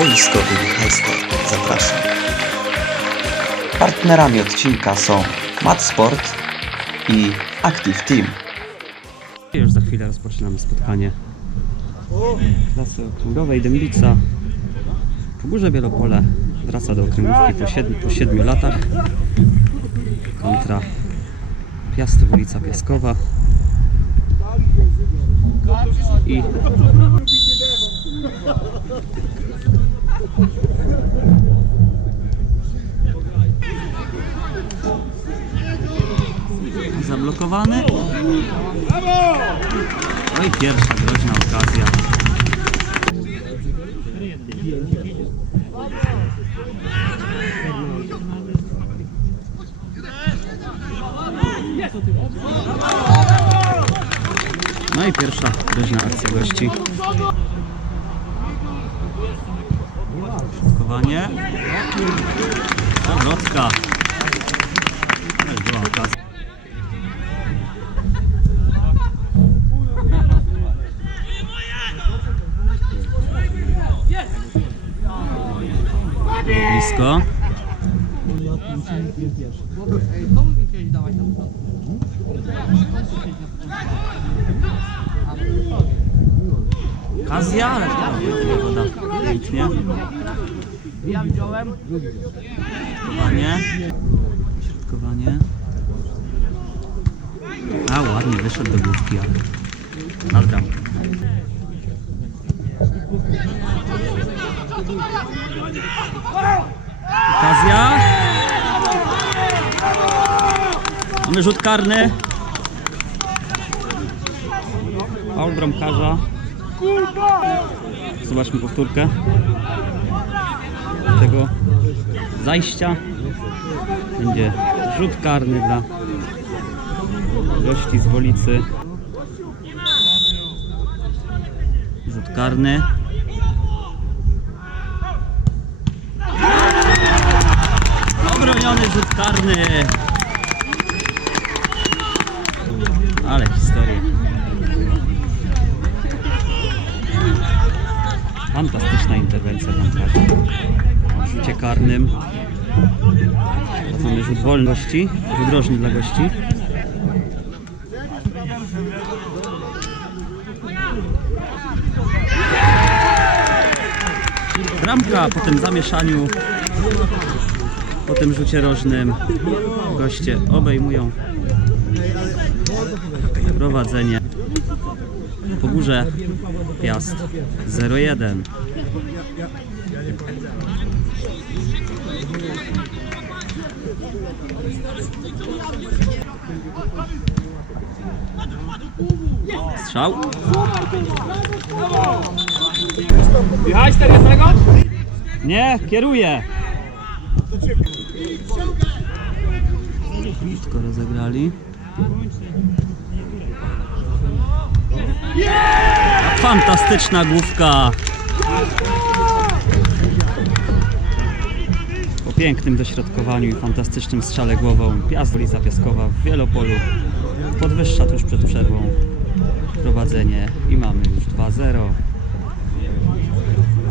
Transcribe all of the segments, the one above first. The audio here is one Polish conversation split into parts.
Boiskowy Sport zapraszam. Partnerami odcinka są Mat Sport i Active Team. Już za chwilę rozpoczynamy spotkanie klasy okręgowej Dębica. Pogórze Wielopole wraca do okręgówki po 7, po 7 latach kontra Piastów ulica Piaskowa i zablokowany no i pierwsza groźna okazja. No i pierwsza groźna akcja gości. Szykowanie. Zawrotka. Też była okazja. Blisko. Okazja, ale to woda. Pięknie. Środkowanie. Środkowanie. A, ładnie wyszedł do główki, ale nad bramkę. Okazja. Mamy rzut karny. Faul bramkarza. Zobaczmy powtórkę tego zajścia. Będzie rzut karny dla gości z Wolicy. Rzut karny. Obroniony rzut karny. Ale historia. Fantastyczna interwencja bramkarza. Rzucie karnym. Mamy rzut wolności, rzut rożny dla gości. Bramka po tym zamieszaniu, po tym rzucie rożnym goście obejmują prowadzenie. Po górze Piast 0-1. Strzał. Jechałeś ten jednego? Nie, kieruje. Wszystko rozegrali. Fantastyczna główka. Pięknym dośrodkowaniu i fantastycznym strzale głową Piast Wolica Piaskowa w Wielopolu podwyższa tuż przed przerwą prowadzenie i mamy już 2-0.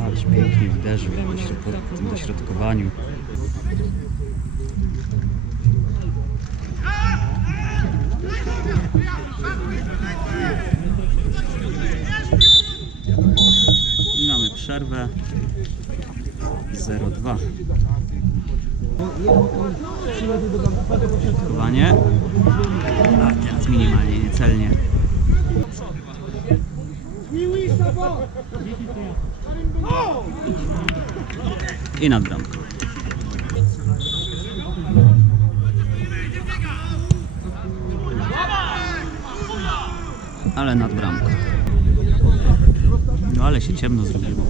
Ależ pięknie uderzył w tym dośrodkowaniu. I mamy przerwę 0-2. Dośrodkowanie. A teraz minimalnie, niecelnie. I nad bramką. Ale nad bramką. No ale się ciemno zrobiło.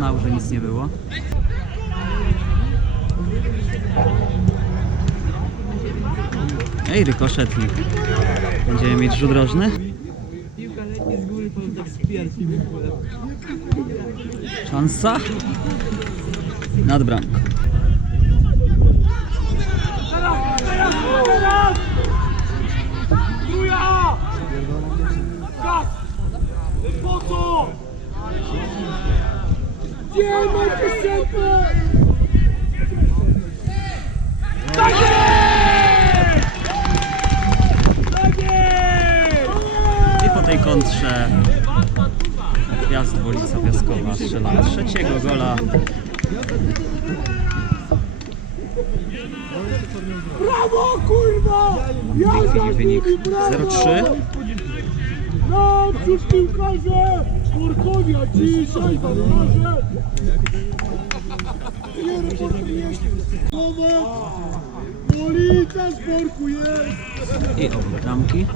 znał, że nic nie było. Ej, rykoszetnik. Będziemy mieć rzut rożny? Piłka leci z góry, powiem tak Szansa? Nad bramką. I po tej kontrze Gwiazd Wolica Piaskowa strzela trzeciego gola. Brawo, kurwa! W tej chwili wynik 0-3. Naprzód piłkarze! Kurkowia dzisiaj piłkarze! Nie reportujecie! Słowa! Wolica z worku jest! I obie bramki.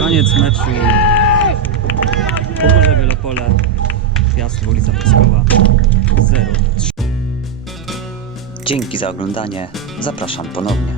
Koniec meczu. Pomorze Wielopole. Piast Wolica Piaskowa 0 Dzięki za oglądanie. Zapraszam ponownie.